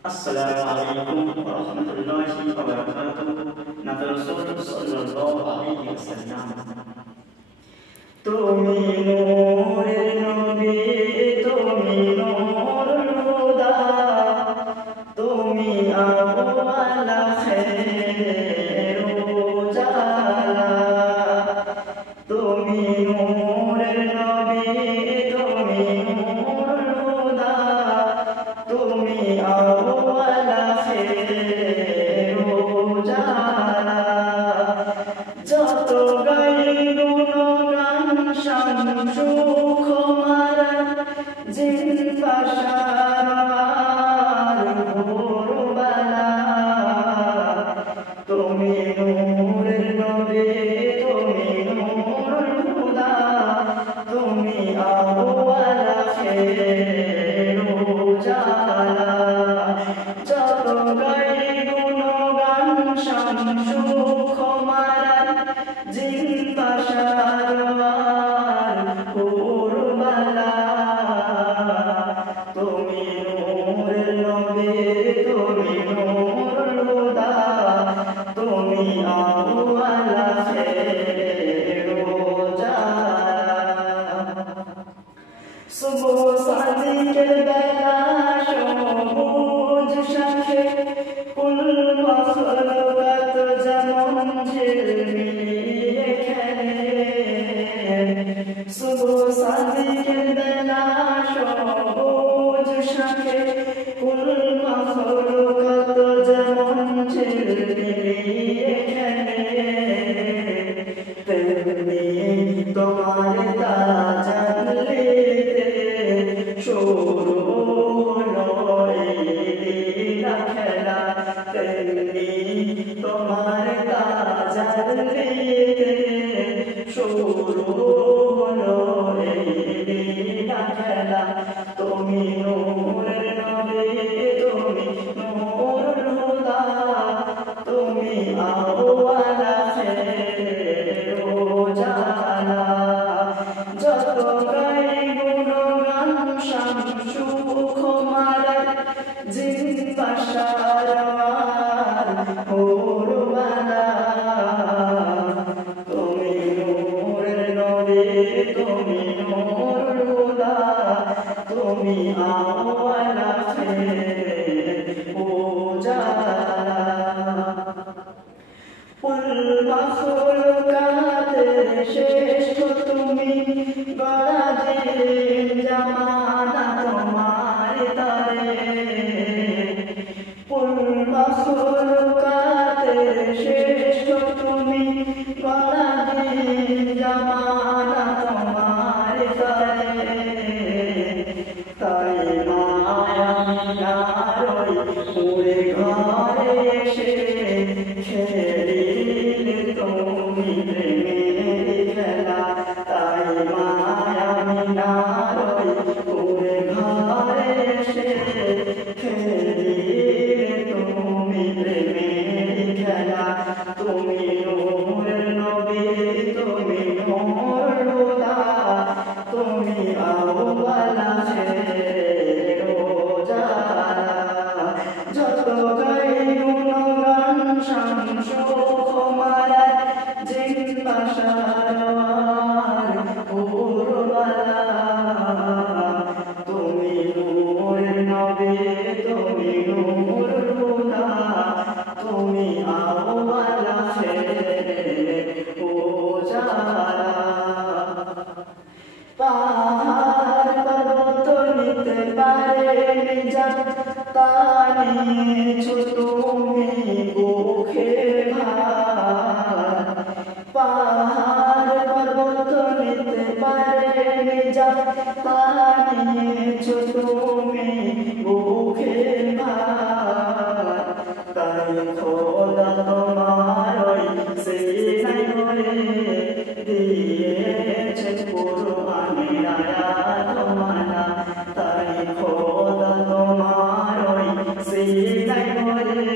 Assalamualaikum warahmatullahi wabarakatuh. Nabi Rasul sallallahu alaihi wasallam. Tumi nure nabi, tumi nurul huda, tumi awwala khairu jala. Tumi nure nabi, tumi nurul huda, tumi awwala khairu jala. যত গাই গুণগান শামসু খমারা জিন বাশার ভোরবালা তুমি নূরের নবী তুমি নূরুল হুদা তুমি আউয়ালা খেরু জালা যত গাই গুণগান শামসু জিন বাশার ভোরবালা তুমি নূরের নবী তুমি নূরুল হুদা তুমি আউয়ালা খেরু জালা সুবহ সাদিকের বেলা সবুজ শাখে কুল মাখলুকাত যেমন ঝিলমিলিয়ে খেলে সুবহ সাদিকের বেলা সবুজ শাখে কুল মাখলুকাত যেমন ঝিলমিলিয়ে খেলে তেমনি তোমার তাজাল্লিতে শুরু হলো ঈদের খেলা তেমনি তোমার তাজাল্লিতে শুরু হলো ঈদের খেলা তুমি নূরের নবী তুমি নূরুল হুদা তুমি আউয়ালা খেরু জালা যত গাই গুণগান শামসু খমারা জিন বাশার ভোরবালা তুমি নূরের নবী তুমি নূরুল হুদা তুমি আউয়ালা খেরু জালা কুল মাখলুকাতের শ্রেষ্ঠ তুমি গড়া দিন জামানা তোমার তারে কুল মাখলুকাতের শ্রেষ্ঠ তুমি গড়া দিন জামানা তোমার তারে তাই মায়া মিনারই পুরে ঘরে এসে খেলিলে তুমি প্রেমের খেলা তাই মায়া মিনারই পুরে ঘরে এসে খেলিলে তুমি প্রেমের খেলা তুমি নূরের নবী তুমি নূরুল হুদা তুমি আউয়ালা খেরু জালা যত গাই গুণগান শামসু খমারা জিন বাশার ভোরবালা তুমি নূরের নবী তুমি নূরুল হুদা তুমি আউয়ালা খেরু জালা পাহাড় পর্বত নিতে পারে নিজাত তা নিয়েছো তুমি বুকে ভার পাহাড় পর্বত নিতে পারে নিজাত তা নিয়েছো তুমি বুকে ভার তাই খোদা তোমারই সিনায় ধরে দিয়েছে কুরআনের আয়াত মালা তাই খোদা তোমারই সিনায় ধরে